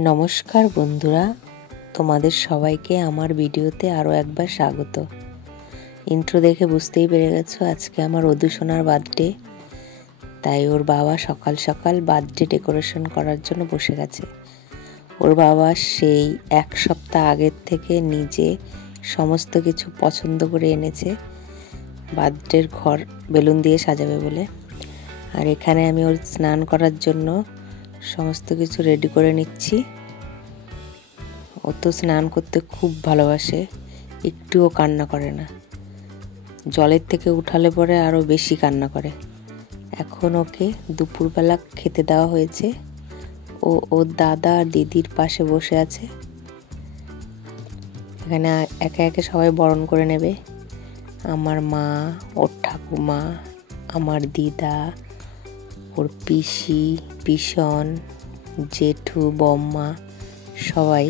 নমস্কার বন্ধুরা, তোমাদের সবাইকে আমার ভিডিওতে আরও একবার স্বাগত। ইন্ট্রো দেখে বুঝতেই পেরে গেছো আজকে আমার অদু সোনার বার্থডে, তাই ওর বাবা সকাল সকাল বার্থডে ডেকোরেশন করার জন্য বসে গেছে। ওর বাবা সেই এক সপ্তাহ আগের থেকে নিজে সমস্ত কিছু পছন্দ করে এনেছে বার্থডের ঘর বেলুন দিয়ে সাজাবে বলে। আর এখানে আমি ওর স্নান করার জন্য সমস্ত কিছু রেডি করে নিচ্ছি। ও তো স্নান করতে খুব ভালোবাসে, একটুও কান্না করে না। জলের থেকে উঠালে পরে আরও বেশি কান্না করে। এখন ওকে দুপুরবেলা খেতে দেওয়া হয়েছে। ও ওর দাদা আর দিদির পাশে বসে আছে। এখানে একে একে সবাই বরণ করে নেবে। আমার মা, ওর ঠাকুমা, আমার দিদা, ওর পিসি, পিসন, জেঠু, বম্মা, সবাই।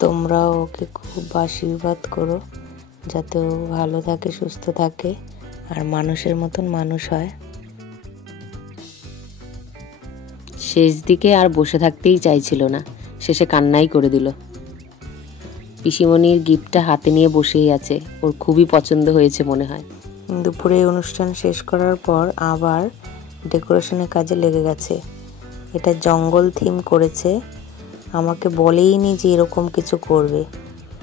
তোমরাও ওকে খুব আশীর্বাদ করো যাতে ও ভালো থাকে, সুস্থ থাকে আর মানুষের মতন মানুষ হয়। শেষ দিকে আর বসে থাকতেই চাইছিল না, শেষে কান্নাই করে দিল। পিসিমণির গিফটটা হাতে নিয়ে বসেই আছে, ওর খুবই পছন্দ হয়েছে মনে হয়। দুপুরে অনুষ্ঠান শেষ করার পর আবার ডেকোরেশনের কাজে লেগে গেছে। এটা জঙ্গল থিম করেছে, আমাকে বলেইনি যে এরকম কিছু করবে।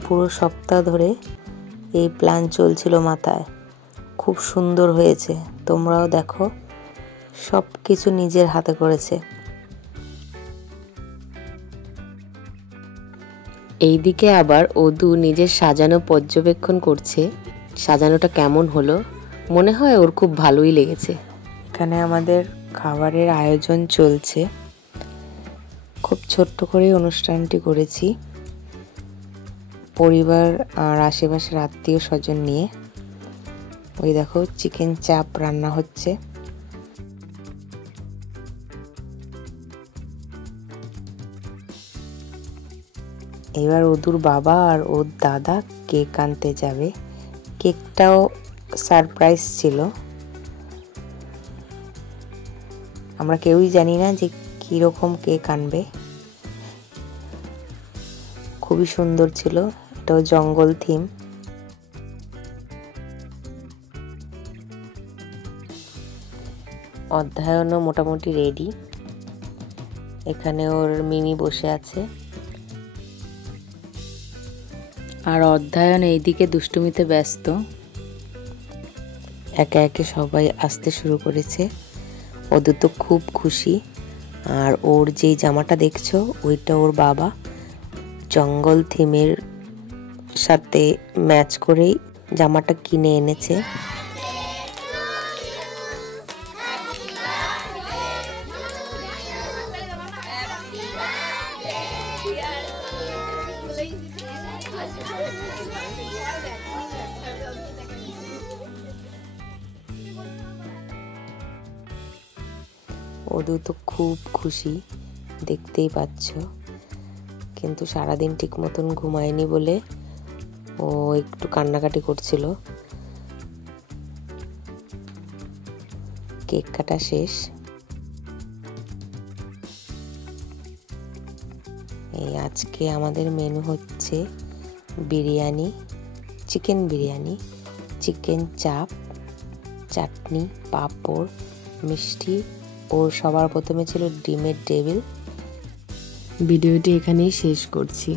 পুরো সপ্তাহ ধরে এই প্ল্যান চলছিল মাথায়। খুব সুন্দর হয়েছে, তোমরাও দেখো। সব কিছু নিজের হাতে করেছে। এইদিকে আবার অদু নিজের সাজানো পর্যবেক্ষণ করছে, সাজানোটা কেমন হলো। মনে হয় ওর খুব ভালোই লেগেছে। এখানে আমাদের খাবারের আয়োজন চলছে। খুব ছোট্ট করে অনুষ্ঠানটি করেছি, পরিবার আর আশেপাশের আত্মীয় স্বজন নিয়ে। ওই দেখো চিকেন চাপ রান্না হচ্ছে। এবার ওদুর বাবা আর ওর দাদা কেক আনতে যাবে। কেকটাও সারপ্রাইজ ছিল, আমরা কেউই জানি না যে কিরকম কেক আনবে। খুবই সুন্দর ছিল, এটাও জঙ্গল থিম। অধ্যয়নও মোটামুটি রেডি। এখানে ওর মিমি বসে আছে আর অধ্যয়ন এইদিকে দুষ্টুমিতে ব্যস্ত। একে একে সবাই আসতে শুরু করেছে। ওদের তো খুব খুশি। আর ওর যেই জামাটা দেখছো ওইটা ওর বাবা জঙ্গল থিমের সাথে ম্যাচ করেই জামাটা কিনে এনেছে। ওদু তো খুব খুশি, দেখতেই পাচ্ছ। কিন্তু সারাদিন ঠিক মতন ঘুমায়নি বলে ও একটু কান্নাকাটি করছিল। কেক কাটা শেষ। এই আজকে আমাদের মেনু হচ্ছে বিরিয়ানি, চিকেন বিরিয়ানি, চিকেন চাপ, চাটনি, পাঁপড়, মিষ্টি। ওর সবার প্রথমে ছিল ডিমের টেবিল। ভিডিওটি এখানেই শেষ করছি।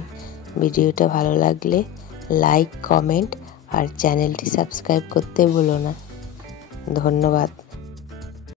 ভিডিওটা ভালো লাগলে লাইক, কমেন্ট আর চ্যানেলটি সাবস্ক্রাইব করতে ভুলো না। ধন্যবাদ।